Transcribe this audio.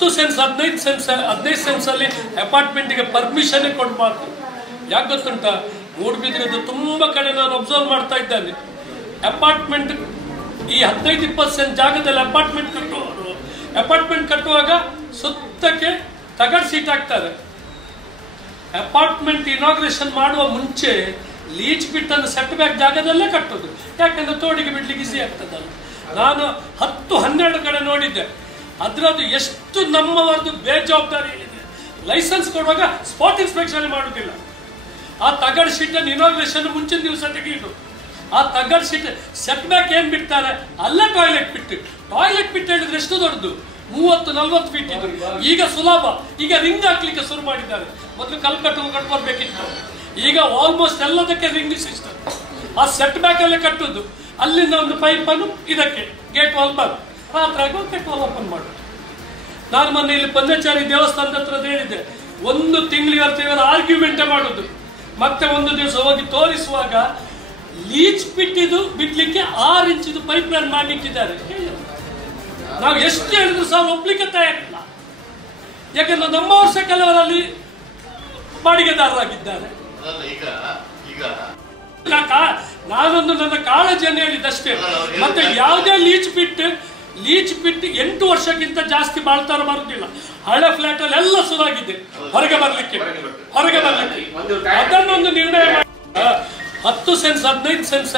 10 sense 15 sense ಅಲ್ಲಿ ಅಪಾರ್ಟ್ಮೆಂಟ್ಗೆ permission ಕೊಡಬಾರ್ದು. ಯಾಕೆ ಗೊತ್ತುಂಟ, ಮೂಡುಬಿದ್ರೆದು ತುಂಬಾ ಕಡೆ ನಾನು ಅಬ್ಸರ್ವ್ ಮಾಡ್ತಾ ಇದ್ದೇನೆ. ಅಪಾರ್ಟ್ಮೆಂಟ್ ಈ 15-20 ಸೆನ್ಸ್ ಜಾಗದಲ್ಲಿ ಅಪಾರ್ಟ್ಮೆಂಟ್ ಕಟ್ಟುವಾಗ ಸುತ್ತಕ್ಕೆ ತಗಡ್ ಸೀಟ್ ಹಾಕ್ತಾರೆ. ಅಪಾರ್ಟ್ಮೆಂಟ್ ಇನಾಗ್ರೇಷನ್ ಮಾಡುವ ಮುಂಚೆ ಲೀಚ್ ಬಿಟ್ಟನ್ನು ಸೆಟ್ ಬ್ಯಾಕ್ ಜಾಗದಲ್ಲೇ ಕಟ್ಟೋದು. ಯಾಕಂದ್ರೆ ತೋಡಿಗೆ ಬಿಡ್ಲಿಕ್ಕೆ ಈಸಿ ಆಗ್ತದಲ್ಲ. ನಾನು 10-12 ಕಡೆ ನೋಡಿದ್ದೆ. ಅದರದ್ದು ಎಷ್ಟು ನಮ್ಮವರದ್ದು ಬೇಜವಾಬ್ದಾರಿ ಇದೆ. ಲೈಸೆನ್ಸ್ ಕೊಡುವಾಗ ಸ್ಪಾಟ್ ಇನ್ಸ್ಪೆಕ್ಷನ್ ಮಾಡುವುದಿಲ್ಲ. ಆ ತಗಡ್ ಶೀಟನ್ನು ಇನಾಗ್ರೇಷನ್ ಮುಂಚಿನ ದಿವಸ ತೆಗೆಯಿತು. ಆ ತಗಡ್ ಶೀಟ್ ಸೆಟ್ ಬ್ಯಾಕ್ ಏನ್ ಬಿಡ್ತಾರೆ ಅಲ್ಲ ಟಾಯ್ಲೆಟ್ ಬಿಟ್ಟು ಹೇಳಿದ್ರೆ ಎಷ್ಟು ದೊಡ್ಡದು, 30-40 ಫೀಟ್ ಇದು. ಈಗ ಸುಲಭ, ಈಗ ರಿಂಗ್ ಹಾಕ್ಲಿಕ್ಕೆ ಶುರು ಮಾಡಿದ್ದಾರೆ. ಮೊದಲು ಕಟ್ಟು ಬರ್ಬೇಕಿತ್ತು, ಈಗ ಆಲ್ಮೋಸ್ಟ್ ಎಲ್ಲದಕ್ಕೆ ರಿಂಗ್ ಸಿಸ್ಟಮ್. ಆ ಸೆಟ್ ಬ್ಯಾಕ್ ಅಲ್ಲೇ ಕಟ್ಟುದು. ಅಲ್ಲಿಂದ ಒಂದು ಪೈಪ್ ಅನ್ನು ಇದಕ್ಕೆ ಗೇಟ್ ವಾಲ್ ಬಂದು ರಾತ್ರಿ ಆಗುವ ಗೇಟ್ ವಾಲ್ ಓಪನ್ ಮಾಡೋದು. ನಾನು ಮೊನ್ನೆ ಇಲ್ಲಿ ಪಂಚಾಚಾರಿ ದೇವಸ್ಥಾನದ ಹತ್ರ ಹೇಳಿದ್ದೆ, 1 ತಿಂಗಳಿವರೆಗೆ ಇವರು ಆರ್ಗ್ಯುಮೆಂಟೇ ಮಾಡುದು. ಮತ್ತೆ ಒಂದು ದಿವಸ ಹೋಗಿ ತೋರಿಸುವಾಗ ಲೀಚ್ ಬಿಡ್ಲಿಕ್ಕೆ 6 ಇಂಚಿದು ಪೈಪ್ ಲೈನ್ ಮಾಡಿಟ್ಟಿದ್ದಾರೆ. ನಾವು ಎಷ್ಟು ಹೇಳಿದ್ರು ಸಹ ಒಪ್ಲಿಕ್ಕೆ ತಯಾರಿಲ್ಲ. ಯಾಕಂದ್ರೆ ನಮ್ಮ ವರ್ಷ ಕೆಲವರಲ್ಲಿ ಬಾಡಿಗೆದಾರರಾಗಿದ್ದಾರೆ. ನಾನೊಂದು ನನ್ನ ಕಾಳಜಿಯನ್ನು ಹೇಳಿದಷ್ಟೇ. ಮತ್ತೆ ಯಾವುದೇ ಲೀಚ್ ಬಿಟ್ಟು 8 ವರ್ಷಕ್ಕಿಂತ ಜಾಸ್ತಿ ಬಾಳ್ತಾರ ಬರುದಿಲ್ಲ. ಹಳೆ ಫ್ಲಾಟ್ ಅಲ್ಲಿ ಎಲ್ಲ ಶುರುವಾಗಿದೆ ಹೊರಗೆ ಬರ್ಲಿಕ್ಕೆ. ಅದನ್ನೊಂದು ನಿರ್ಣಯ ಮಾಡಿ 10 ಸೆನ್ಸ್ 15 ಸೆನ್ಸ್